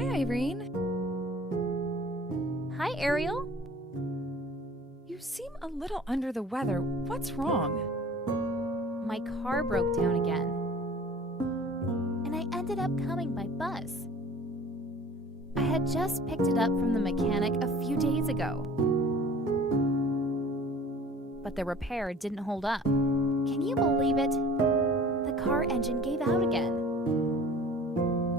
Hi, Irene. Hi, Ariel. You seem a little under the weather. What's wrong? My car broke down again, and I ended up coming by bus. I had just picked it up from the mechanic a few days ago, but the repair didn't hold up. Can you believe it? The car engine gave out again.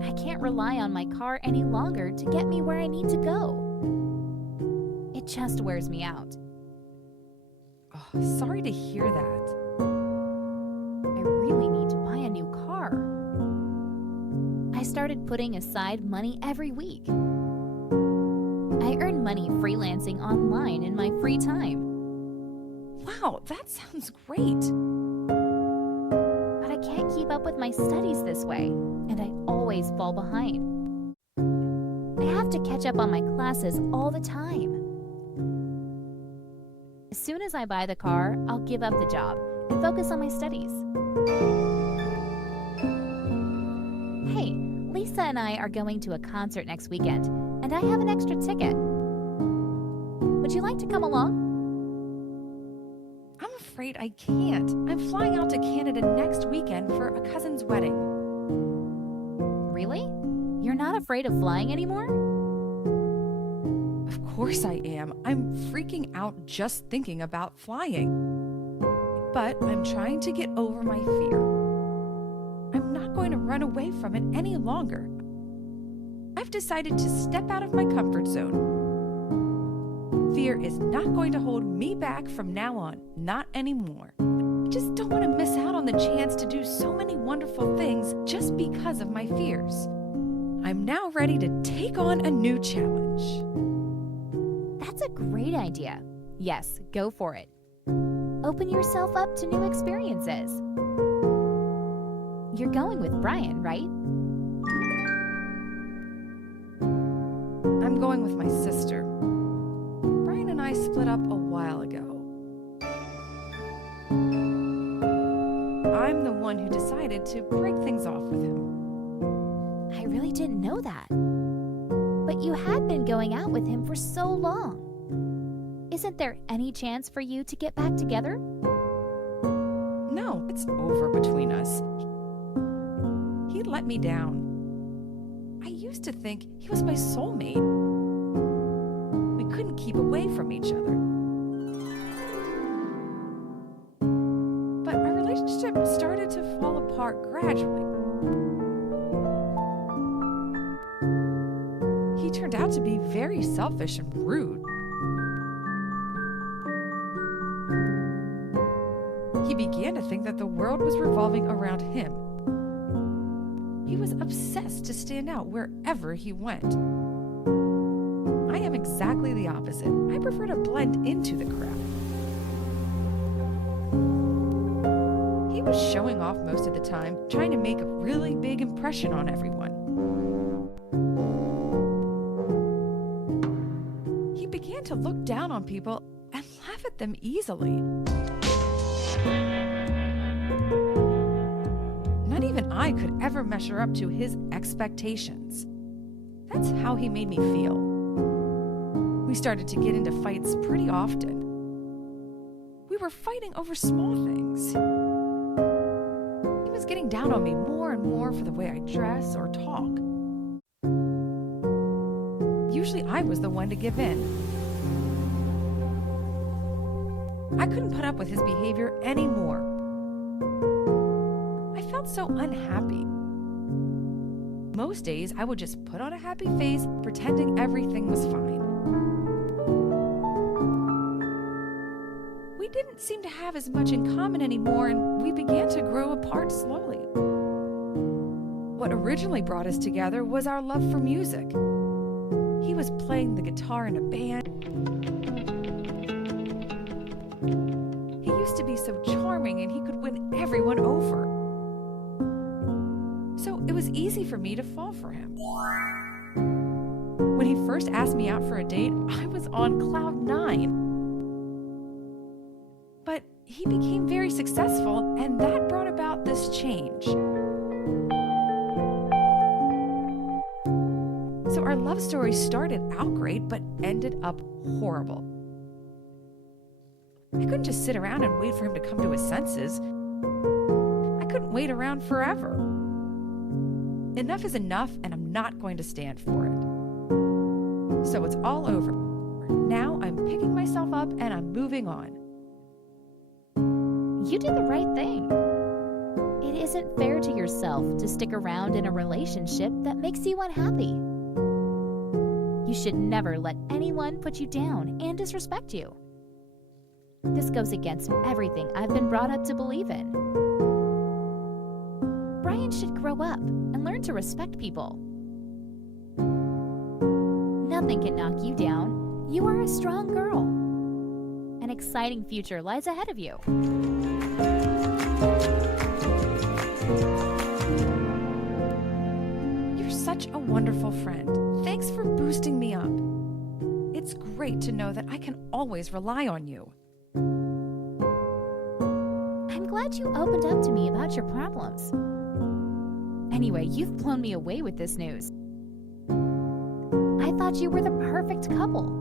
I can't rely on my car any longer to get me where I need to go. It just wears me out. Oh, sorry to hear that. I really need to buy a new car. I started putting aside money every week. I earn money freelancing online in my free time. Wow, that sounds great. But I can't keep up with my studies this way, and I always fall behind. I have to catch up on my classes all the time. As soon as I buy the car, I'll give up the job and focus on my studies. Hey, Lisa and I are going to a concert next weekend, and I have an extra ticket. Would you like to come along? I'm afraid I can't. I'm flying out to Canada next weekend for a cousin's wedding. Really? You're not afraid of flying anymore? Of course I am. I'm freaking out just thinking about flying. But I'm trying to get over my fear. I'm not going to run away from it any longer. I've decided to step out of my comfort zone. Fear is not going to hold me back from now on, not anymore. I just don't want to miss out on the chance to do so many wonderful things just because of my fears. I'm now ready to take on a new challenge. That's a great idea. Yes, go for it. Open yourself up to new experiences. You're going with Brian, right? I'm going with my sister. Brian and I split up a while ago. I'm the one who decided to break things off with him. I really didn't know that. But you had been going out with him for so long. Isn't there any chance for you to get back together? No, it's over between us. He let me down. I used to think he was my soulmate. We couldn't keep away from each other. But our relationship started to fall apart gradually. He turned out to be very selfish and rude. He began to think that the world was revolving around him. He was obsessed to stand out wherever he went. I am exactly the opposite. I prefer to blend into the crowd. He was showing off most of the time, trying to make a really big impression on everyone. He began to look down on people and laugh at them easily. Not even I could ever measure up to his expectations. That's how he made me feel. We started to get into fights pretty often. We were fighting over small things. He was getting down on me more and more for the way I dress or talk. Usually I was the one to give in. I couldn't put up with his behavior anymore. I felt so unhappy. Most days, I would just put on a happy face, pretending everything was fine. We didn't seem to have as much in common anymore, and we began to grow apart slowly. What originally brought us together was our love for music. He was playing the guitar in a band. He used to be so charming, and he could win everyone over. So it was easy for me to fall for him. When he first asked me out for a date, I was on cloud 9. But he became very successful, and that brought about this change. So our love story started out great, but ended up horrible. I couldn't just sit around and wait for him to come to his senses. I couldn't wait around forever. Enough is enough, and I'm not going to stand for it. So it's all over. Now I'm picking myself up and I'm moving on. You did the right thing. It isn't fair to yourself to stick around in a relationship that makes you unhappy. You should never let anyone put you down and disrespect you. This goes against everything I've been brought up to believe in. Brian should grow up and learn to respect people. Nothing can knock you down. You are a strong girl. An exciting future lies ahead of you. You're such a wonderful friend. Thanks for boosting me up. It's great to know that I can always rely on you. I'm glad you opened up to me about your problems. Anyway, you've blown me away with this news. I thought you were the perfect couple.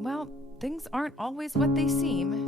Well, things aren't always what they seem.